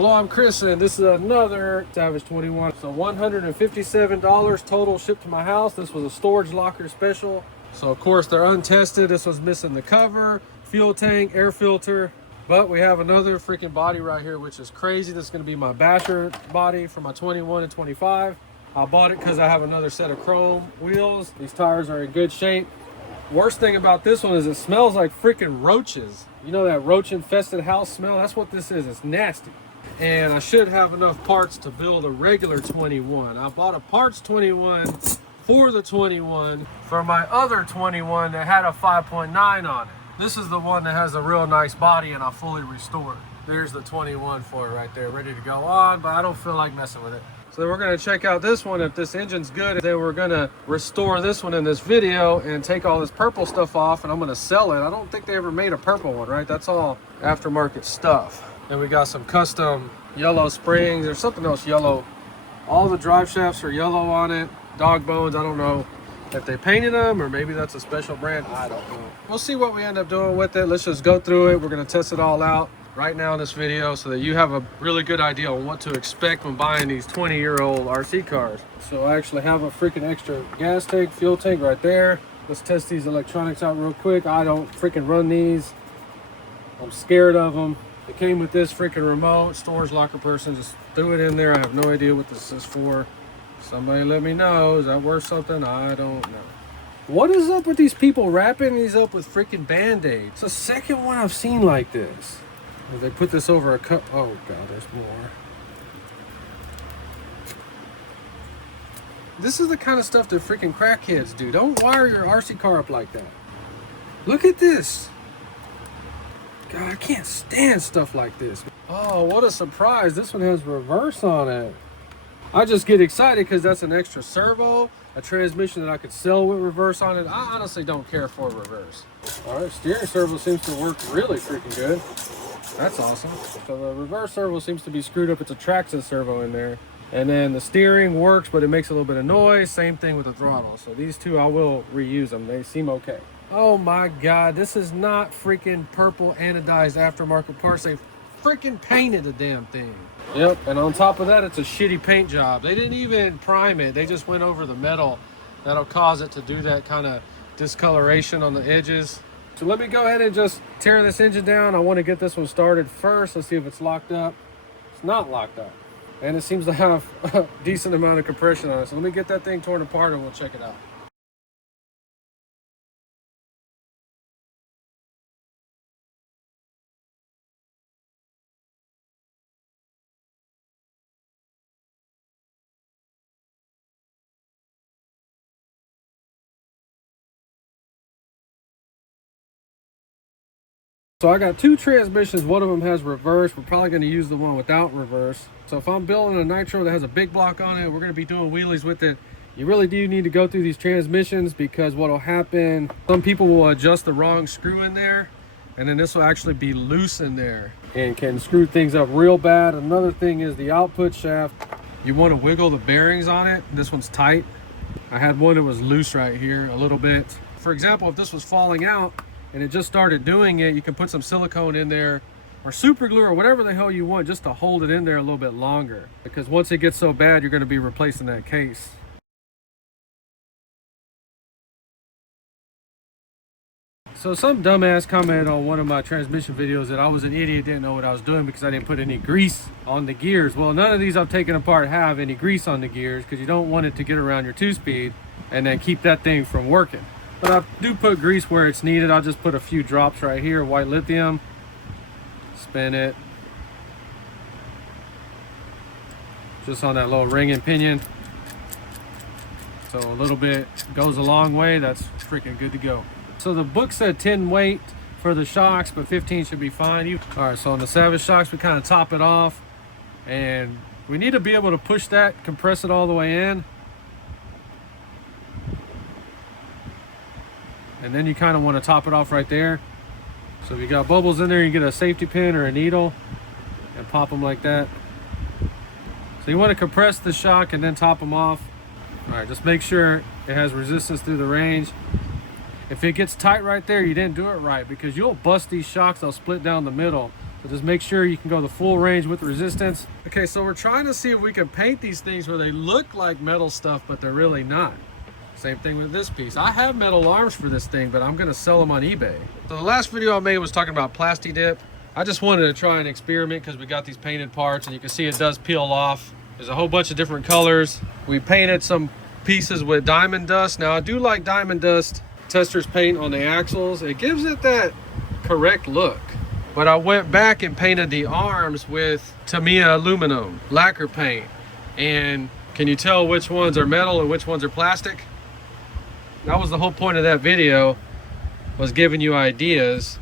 Hello, I'm Chris, and this is another Savage 21. So $157 total shipped to my house. This was a storage locker special. So of course they're untested. This was missing the cover, fuel tank, air filter. But we have another freaking body right here, which is crazy. This is gonna be my basher body for my 21 and 25. I bought it because I have another set of chrome wheels. These tires are in good shape. Worst thing about this one is it smells like freaking roaches. You know that roach infested house smell? That's what this is. It's nasty. And I should have enough parts to build a regular 21. I bought a parts 21 for the 21 for my other 21 that had a 5.9 on it. This is the one that has a real nice body and I fully restored. There's the 21 for it right there, ready to go on, but I don't feel like messing with it. So we're gonna check out this one. If this engine's good, then we're gonna restore this one in this video and take all this purple stuff off and I'm gonna sell it. I don't think they ever made a purple one, right? That's all aftermarket stuff. And we got some custom yellow springs. There's something else yellow. All the drive shafts are yellow on it. Dog bones, I don't know if they painted them or maybe that's a special brand. I don't know. We'll see what we end up doing with it. Let's just go through it. We're gonna test it all out right now in this video so that you have a really good idea on what to expect when buying these 20-year-old RC cars. So I actually have a freaking extra gas tank, fuel tank right there. Let's test these electronics out real quick. I don't freaking run these. I'm scared of them. It came with this freaking remote. Storage locker person just threw it in there. I have no idea what this is for. Somebody let me know. Is that worth something? I don't know. What is up with these people wrapping these up with freaking Band-Aids? It's the second one I've seen like this. They put this over a cup. Oh God, there's more. This is the kind of stuff that freaking crackheads do. Don't wire your RC car up like that. Look at this. God, I can't stand stuff like this. Oh, what a surprise. This one has reverse on it. I just get excited because that's an extra servo, a transmission that I could sell with reverse on it. I honestly don't care for reverse. All right, steering servo seems to work really freaking good. That's awesome. So the reverse servo seems to be screwed up. It's a traction servo in there. And then the steering works, but it makes a little bit of noise. Same thing with the throttle. So these two, I will reuse them. They seem okay. Oh my God, this is not freaking purple anodized aftermarket parts. They freaking painted the damn thing. Yep, and on top of that, it's a shitty paint job. They didn't even prime it. They just went over the metal. That'll cause it to do that kind of discoloration on the edges. So let me go ahead and just tear this engine down. I want to get this one started first. Let's see if it's locked up. It's not locked up. And it seems to have a decent amount of compression on it. So let me get that thing torn apart and we'll check it out. So I got two transmissions. One of them has reverse. We're probably going to use the one without reverse. So if I'm building a nitro that has a big block on it, we're going to be doing wheelies with it. You really do need to go through these transmissions because what will happen, some people will adjust the wrong screw in there and then this will actually be loose in there and can screw things up real bad. Another thing is the output shaft. You want to wiggle the bearings on it. This one's tight. I had one that was loose right here a little bit. For example, if this was falling out and it just started doing it, you can put some silicone in there or super glue or whatever the hell you want just to hold it in there a little bit longer, because once it gets so bad, you're going to be replacing that case. So some dumbass commented on one of my transmission videos that I was an idiot, didn't know what I was doing because I didn't put any grease on the gears. Well, none of these I've taken apart have any grease on the gears because you don't want it to get around your 2-speed and then keep that thing from working. But I do put grease where it's needed. I'll just put a few drops right here, white lithium, spin it. Just on that little ring and pinion. So a little bit goes a long way. That's freaking good to go. So the book said 10 weight for the shocks, but 15 should be fine. All right, so on the Savage shocks, we kind of top it off. And we need to be able to push that, compress it all the way in. And then you kind of want to top it off right there. So if you got bubbles in there, you get a safety pin or a needle and pop them like that. So you want to compress the shock and then top them off. All right, just make sure it has resistance through the range. If it gets tight right there, you didn't do it right because you'll bust these shocks. They'll split down the middle. So just make sure you can go the full range with resistance. Okay, so we're trying to see if we can paint these things where they look like metal stuff, but they're really not. Same thing with this piece. I have metal arms for this thing, but I'm gonna sell them on eBay. So the last video I made was talking about Plasti Dip. I just wanted to try and experiment because we got these painted parts and you can see it does peel off. There's a whole bunch of different colors. We painted some pieces with diamond dust. Now I do like diamond dust tester's paint on the axles. It gives it that correct look. But I went back and painted the arms with Tamiya aluminum lacquer paint. And can you tell which ones are metal and which ones are plastic? That was the whole point of that video, was giving you ideas.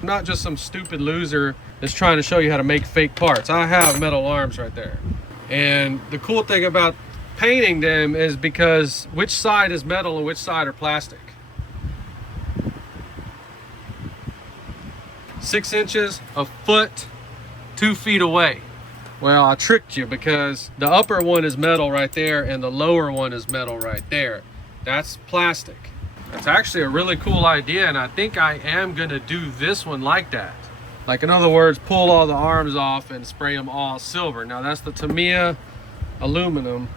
I'm not just some stupid loser that's trying to show you how to make fake parts. I have metal arms right there. And the cool thing about painting them is because which side is metal and which side are plastic. 6 inches, a foot, 2 feet away. Well, I tricked you because the upper one is metal right there and the lower one is metal right there. That's plastic. That's actually a really cool idea, and I think I am gonna do this one like that. Like, in other words, pull all the arms off and spray them all silver. Now that's the Tamiya aluminum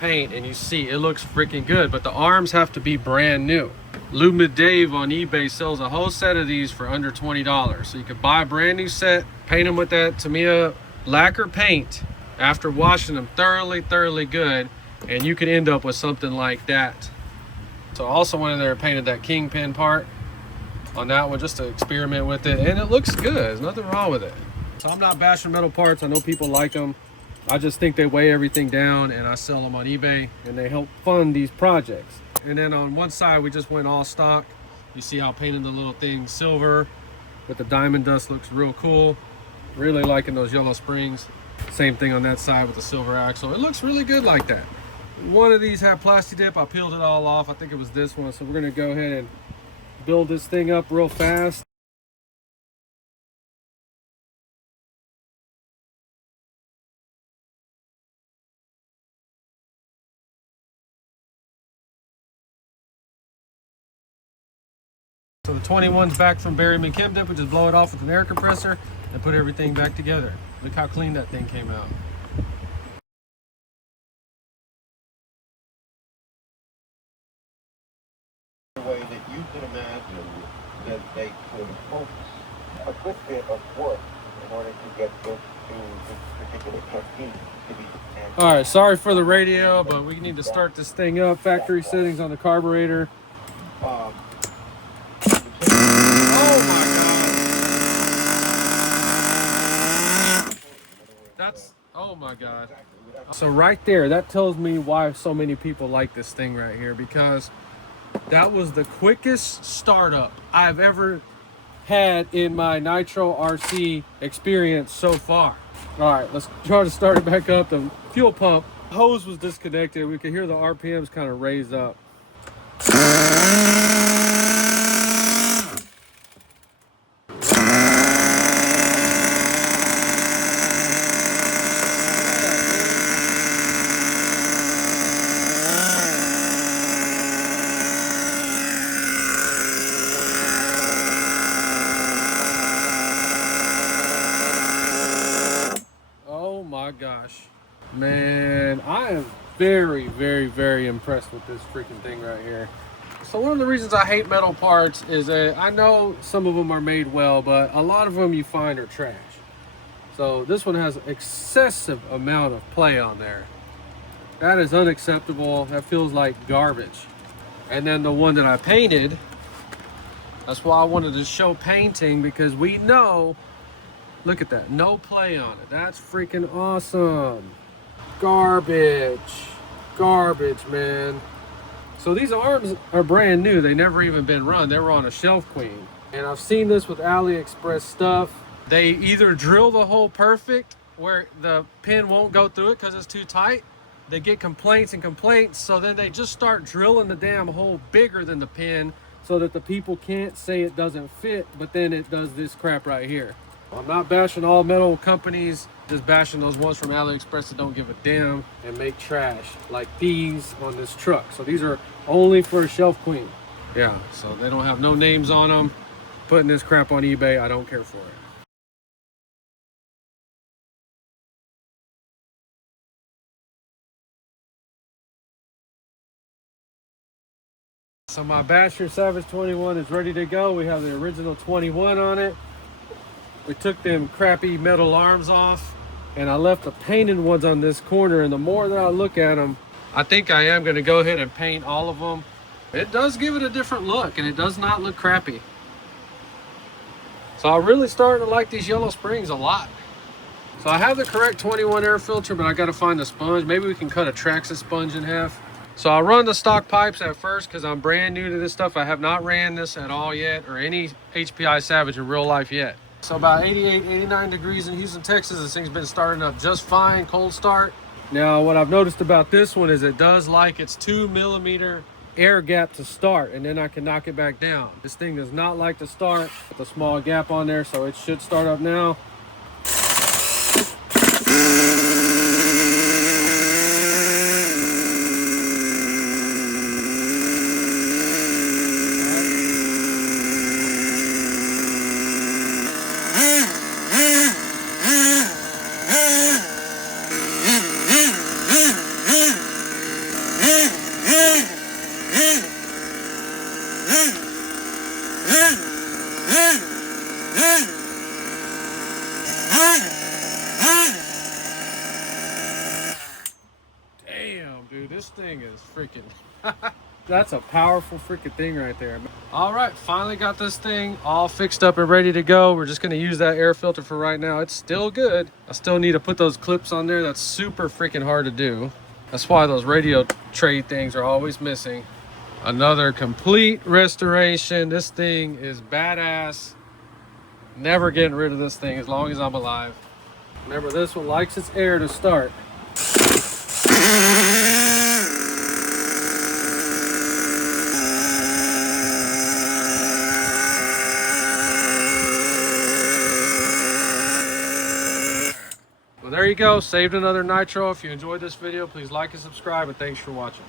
paint, and you see it looks freaking good, but the arms have to be brand new. Lube Dave on eBay sells a whole set of these for under $20. So you could buy a brand new set, paint them with that Tamiya lacquer paint after washing them thoroughly good, and you could end up with something like that. So I also went in there and painted that kingpin part on that one just to experiment with it, and it looks good. There's nothing wrong with it. So I'm not bashing metal parts. I know people like them. I just think they weigh everything down, and I sell them on eBay, and they help fund these projects. And then on one side, we just went all stock. You see how I painted the little thing silver with the diamond dust. Looks real cool. Really liking those yellow springs. Same thing on that side with the silver axle. It looks really good like that. One of these had Plasti Dip. I peeled it all off. I think it was this one. So we're gonna go ahead and build this thing up real fast. So the 21's back from Barry McKim Dip. We just blow it off with an air compressor and put everything back together. Look how clean that thing came out. The way that you could imagine that they could focus a good bit of work in order to get this to this particular technique to be. All right, sorry for the radio, but we need to start this thing up. Factory settings on the carburetor. Oh my God. That's, oh my God. So right there, that tells me why so many people like this thing right here, because that was the quickest startup I've ever had in my Nitro RC experience so far. All right, let's try to start it back up. The fuel pump hose was disconnected. We could hear the RPMs kind of raise up. Oh my gosh, man, I am very impressed with this freaking thing right here. So one of the reasons I hate metal parts is that I know some of them are made well, but a lot of them you find are trash. So this one has excessive amount of play on there. That is unacceptable. That feels like garbage. And then the one that I painted, that's why I wanted to show painting, because we know, look at that, no play on it. That's freaking awesome. Garbage, man. So these arms are brand new. They never even been run. They were on a Shelf Queen. And I've seen this with AliExpress stuff. They either drill the hole perfect where the pin won't go through it because it's too tight. They get complaints and complaints, so then they just start drilling the damn hole bigger than the pin so that the people can't say it doesn't fit, but then it does this crap right here. I'm not bashing all metal companies, just bashing those ones from AliExpress that don't give a damn and make trash like these on this truck. So these are only for a Shelf Queen. Yeah, so they don't have no names on them. Putting this crap on eBay, I don't care for it. So my Basher Savage 21 is ready to go. We have the original 21 on it. We took them crappy metal arms off, and I left the painted ones on this corner, and the more that I look at them, I think I am going to go ahead and paint all of them. It does give it a different look, and it does not look crappy. So I'm really starting to like these yellow springs a lot. So I have the correct 21 air filter, but I got to find the sponge. Maybe we can cut a Traxxas sponge in half. So I run the stock pipes at first because I'm brand new to this stuff. I have not ran this at all yet, or any HPI Savage in real life yet. So about 88, 89 degrees in Houston, Texas. This thing's been starting up just fine, cold start. Now what I've noticed about this one is it does like its 2mm air gap to start, and then I can knock it back down. This thing does not like to start with a small gap on there, so it should start up now. Damn, dude, this thing is freaking that's a powerful freaking thing right there. All right, finally got this thing all fixed up and ready to go. We're just going to use that air filter for right now. It's still good. I still need to put those clips on there. That's super freaking hard to do. That's why those radio tray things are always missing. Another complete restoration. This thing is badass. Never getting rid of this thing as long as I'm alive. Remember, this one likes its air to start. Well, there you go. Saved another nitro. If you enjoyed this video, please like and subscribe, and thanks for watching.